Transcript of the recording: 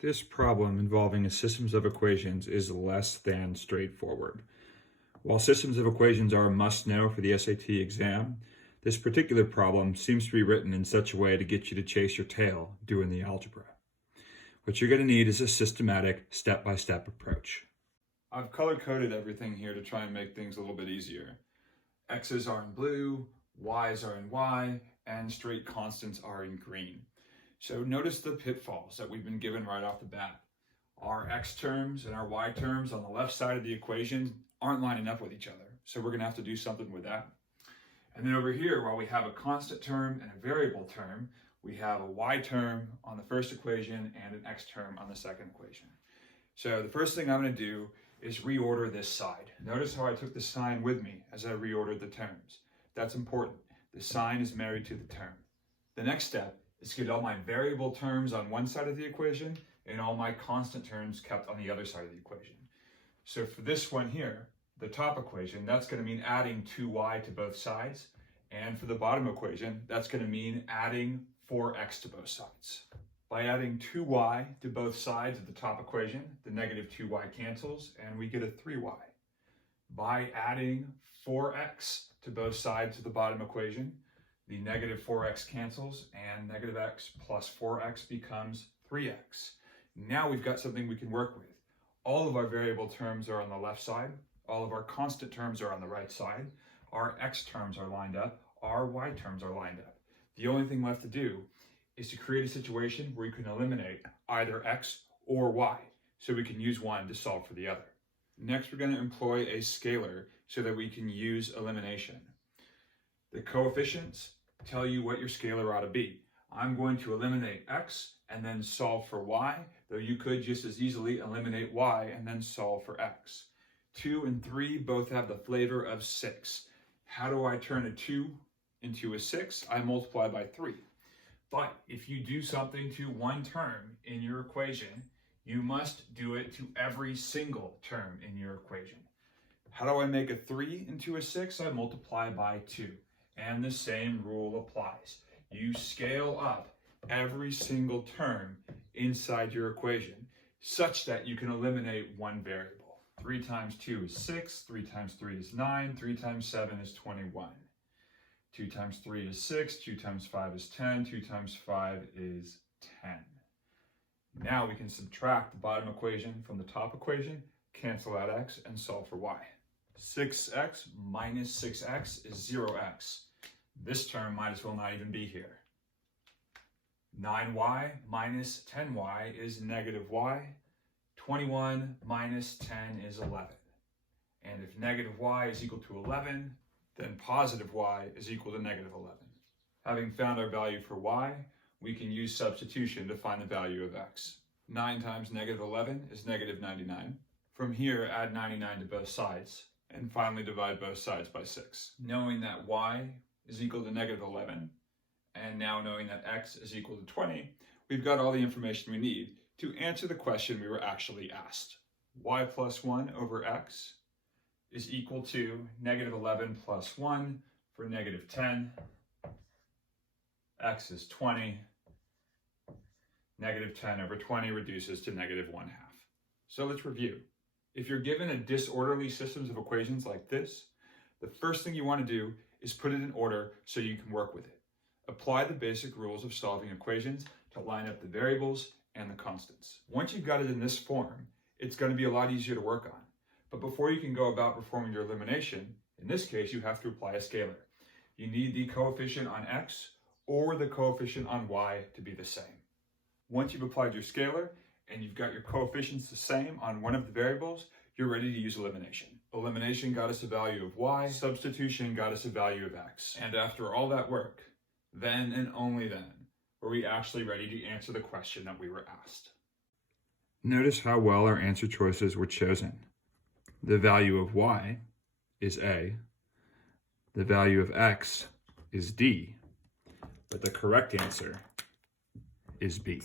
This problem involving systems of equations is less than straightforward. While systems of equations are a must-know for the SAT exam, this particular problem seems to be written in such a way to get you to chase your tail doing the algebra. What you're going to need is a systematic, step-by-step approach. I've color-coded everything here to try and make things a little bit easier. X's are in blue, Y's are in Y, and straight constants are in green. So notice the pitfalls that we've been given right off the bat. Our X terms and our Y terms on the left side of the equation aren't lining up with each other. So we're going to have to do something with that. And then over here, while we have a constant term and a variable term, we have a Y term on the first equation and an X term on the second equation. So the first thing I'm going to do is reorder this side. Notice how I took the sign with me as I reordered the terms. That's important. The sign is married to the term. The next step is to get all my variable terms on one side of the equation and all my constant terms kept on the other side of the equation. So for this one here, the top equation, that's going to mean adding 2y to both sides. And for the bottom equation, that's going to mean adding 4x to both sides. By adding 2y to both sides of the top equation, the negative 2y cancels and we get a 3y. By adding 4x to both sides of the bottom equation, the negative 4x cancels and negative x plus 4x becomes 3x. Now we've got something we can work with. All of our variable terms are on the left side. All of our constant terms are on the right side. Our x terms are lined up. Our y terms are lined up. The only thing left to do is to create a situation where you can eliminate either x or y, so we can use one to solve for the other. Next, we're going to employ a scalar so that we can use elimination. The coefficients tell you what your scalar ought to be. I'm going to eliminate x and then solve for y, though you could just as easily eliminate y and then solve for x. 2 and 3 both have the flavor of 6. How do I turn a 2 into a 6? I multiply by 3. But if you do something to one term in your equation, you must do it to every single term in your equation. How do I make a 3 into a 6? I multiply by 2. And the same rule applies. You scale up every single term inside your equation such that you can eliminate one variable. 3 times 2 is 6, 3 times 3 is 9, 3 times 7 is 21. 2 times 3 is 6, 2 times 5 is 10, 2 times 5 is 10. Now we can subtract the bottom equation from the top equation, cancel out x, and solve for y. 6x minus 6x is 0x. This term might as well not even be here. 9y minus 10y is negative y. 21 minus 10 is 11. And if negative y is equal to 11, then positive y is equal to negative 11. Having found our value for y, we can use substitution to find the value of x. 9 times negative 11 is negative 99. From here, add 99 to both sides, and finally divide both sides by 6. Knowing that y is equal to negative 11, and now knowing that x is equal to 20, we've got all the information we need to answer the question we were actually asked. Y plus 1 over x is equal to negative 11 plus 1 for negative 10. X is 20. Negative 10 over 20 reduces to negative 1/2. So let's review. If you're given a disorderly systems of equations like this, the first thing you want to do is put it in order so you can work with it. Apply the basic rules of solving equations to line up the variables and the constants. Once you've got it in this form, it's going to be a lot easier to work on. But before you can go about performing your elimination, in this case, you have to apply a scalar. You need the coefficient on x or the coefficient on y to be the same. Once you've applied your scalar and you've got your coefficients the same on one of the variables, you're ready to use elimination. Elimination got us a value of y, substitution got us a value of x. And after all that work, then and only then, were we actually ready to answer the question that we were asked. Notice how well our answer choices were chosen. The value of y is a, the value of x is d, but the correct answer is b.